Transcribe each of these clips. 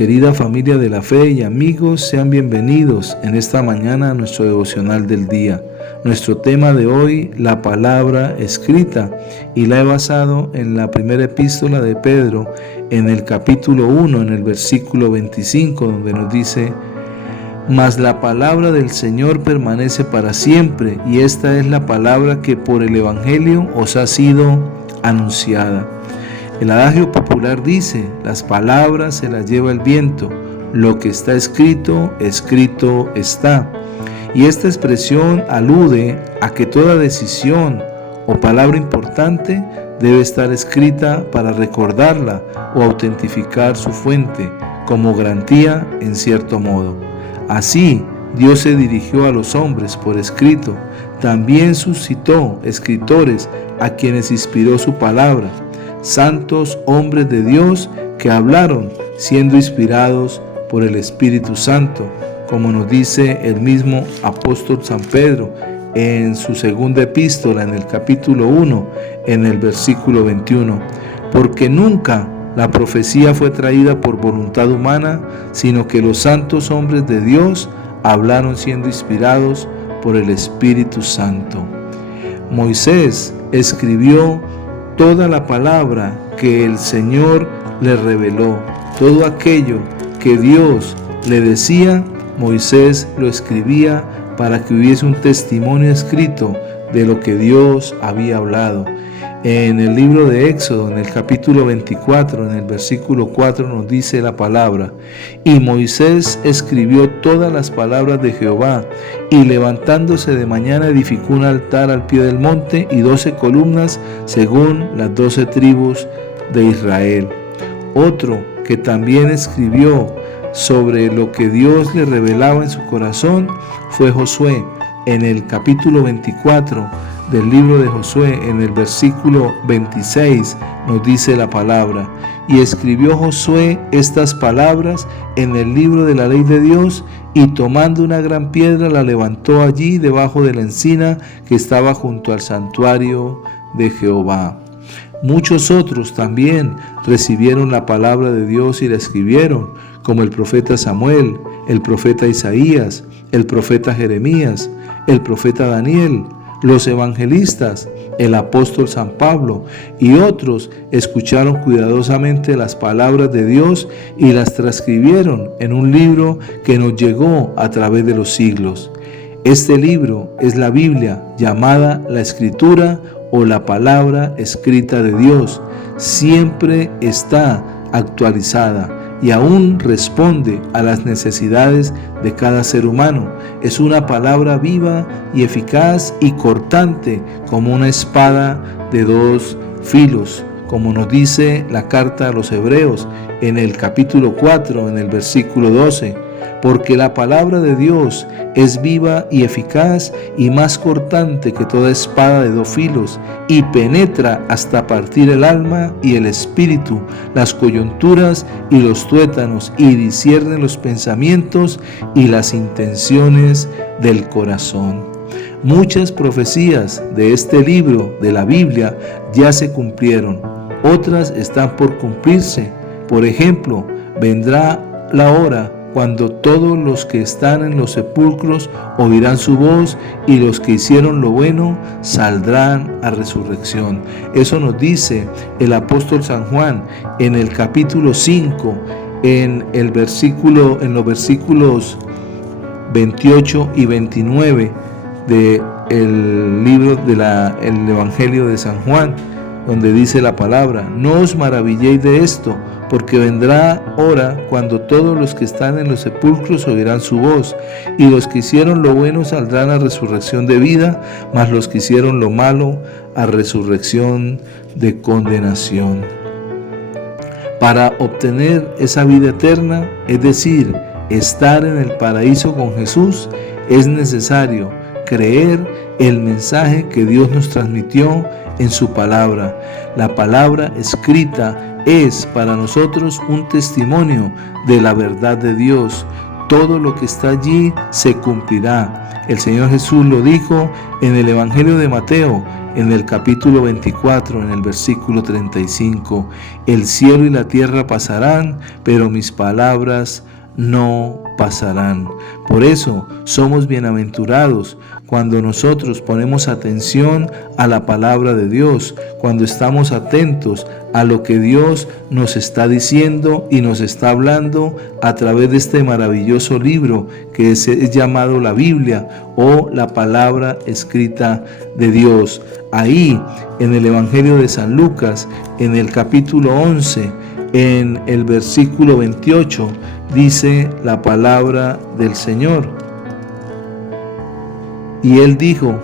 Querida familia de la fe y amigos, sean bienvenidos en esta mañana a nuestro devocional del día. Nuestro tema de hoy, la palabra escrita, y la he basado en la primera epístola de Pedro, en el capítulo 1, en el versículo 25, donde nos dice: mas la palabra del Señor permanece para siempre, y esta es la palabra que por el Evangelio os ha sido anunciada. El adagio popular dice: las palabras se las lleva el viento, lo que está escrito, escrito está. Y esta expresión alude a que toda decisión o palabra importante debe estar escrita para recordarla o autentificar su fuente como garantía en cierto modo. Así, Dios se dirigió a los hombres por escrito. También suscitó escritores a quienes inspiró su palabra, santos hombres de Dios que hablaron siendo inspirados por el Espíritu Santo, como nos dice el mismo apóstol San Pedro en su segunda epístola, en el capítulo 1, en el versículo 21. Porque nunca la profecía fue traída por voluntad humana, sino que los santos hombres de Dios hablaron siendo inspirados por el Espíritu Santo. Moisés escribió toda la palabra que el Señor le reveló. Todo aquello que Dios le decía, Moisés lo escribía para que hubiese un testimonio escrito de lo que Dios había hablado. En el libro de Éxodo, en el capítulo 24, en el versículo 4, nos dice la palabra: y Moisés escribió todas las palabras de Jehová, y levantándose de mañana edificó un altar al pie del monte y 12 columnas según las 12 tribus de Israel. Otro que también escribió sobre lo que Dios le revelaba en su corazón fue Josué. En el capítulo 24 del libro de Josué, en el versículo 26, nos dice la palabra: y escribió Josué estas palabras en el libro de la ley de Dios, y tomando una gran piedra la levantó allí debajo de la encina que estaba junto al santuario de Jehová. Muchos otros también recibieron la palabra de Dios y la escribieron, como el profeta Samuel, el profeta Isaías, el profeta Jeremías, el profeta Daniel, los evangelistas, el apóstol San Pablo, y otros escucharon cuidadosamente las palabras de Dios y las transcribieron en un libro que nos llegó a través de los siglos. Este libro es la Biblia, llamada la Escritura o la palabra escrita de Dios. Siempre está actualizada y aún responde a las necesidades de cada ser humano. Es una palabra viva y eficaz y cortante como una espada de dos filos, como nos dice la carta a los Hebreos en el capítulo 4, en el versículo 12. Porque la palabra de Dios es viva y eficaz y más cortante que toda espada de dos filos, y penetra hasta partir el alma y el espíritu, las coyunturas y los tuétanos, y discierne los pensamientos y las intenciones del corazón. Muchas profecías de este libro de la Biblia ya se cumplieron, otras están por cumplirse. Por ejemplo, vendrá la hora cuando todos los que están en los sepulcros oirán su voz, y los que hicieron lo bueno saldrán a resurrección. Eso nos dice el apóstol San Juan en el capítulo 5, en los versículos 28 y 29 del libro del Evangelio de San Juan, donde dice la palabra: no os maravilléis de esto, porque vendrá hora cuando todos los que están en los sepulcros oirán su voz, y los que hicieron lo bueno saldrán a resurrección de vida, mas los que hicieron lo malo a resurrección de condenación. Para obtener esa vida eterna, es decir, estar en el paraíso con Jesús, es necesario creer el mensaje que Dios nos transmitió en su palabra. La palabra escrita es para nosotros un testimonio de la verdad de Dios. Todo lo que está allí se cumplirá. El Señor Jesús lo dijo en el Evangelio de Mateo, en el capítulo 24, en el versículo 35. El cielo y la tierra pasarán, pero mis palabras no pasarán. Por eso somos bienaventurados cuando nosotros ponemos atención a la palabra de Dios, cuando estamos atentos a lo que Dios nos está diciendo y nos está hablando a través de este maravilloso libro que es llamado la Biblia o la palabra escrita de Dios. Ahí en el Evangelio de San Lucas, en el capítulo 11, en el versículo 28, dice la palabra del Señor. Y él dijo: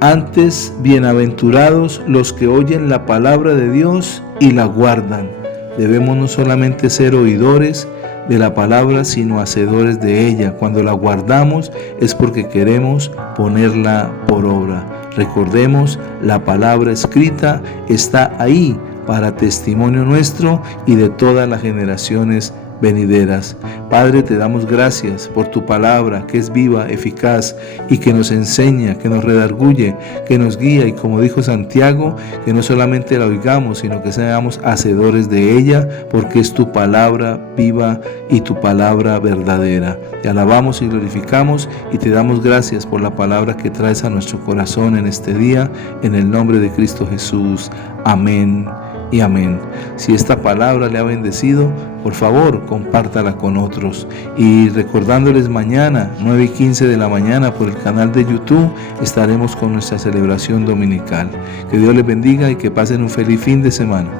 antes bienaventurados los que oyen la palabra de Dios y la guardan. Debemos no solamente ser oidores de la palabra, sino hacedores de ella. Cuando la guardamos es porque queremos ponerla por obra. Recordemos, la palabra escrita está ahí para testimonio nuestro y de todas las generaciones venideras. Padre, te damos gracias por tu palabra que es viva, eficaz y que nos enseña, que nos redarguye, que nos guía, y como dijo Santiago, que no solamente la oigamos, sino que seamos hacedores de ella, porque es tu palabra viva y tu palabra verdadera. Te alabamos y glorificamos y te damos gracias por la palabra que traes a nuestro corazón en este día, en el nombre de Cristo Jesús. Amén y amén. Si esta palabra le ha bendecido, por favor, compártala con otros. Y recordándoles, mañana, 9:15 de la mañana, por el canal de YouTube, estaremos con nuestra celebración dominical. Que Dios les bendiga y que pasen un feliz fin de semana.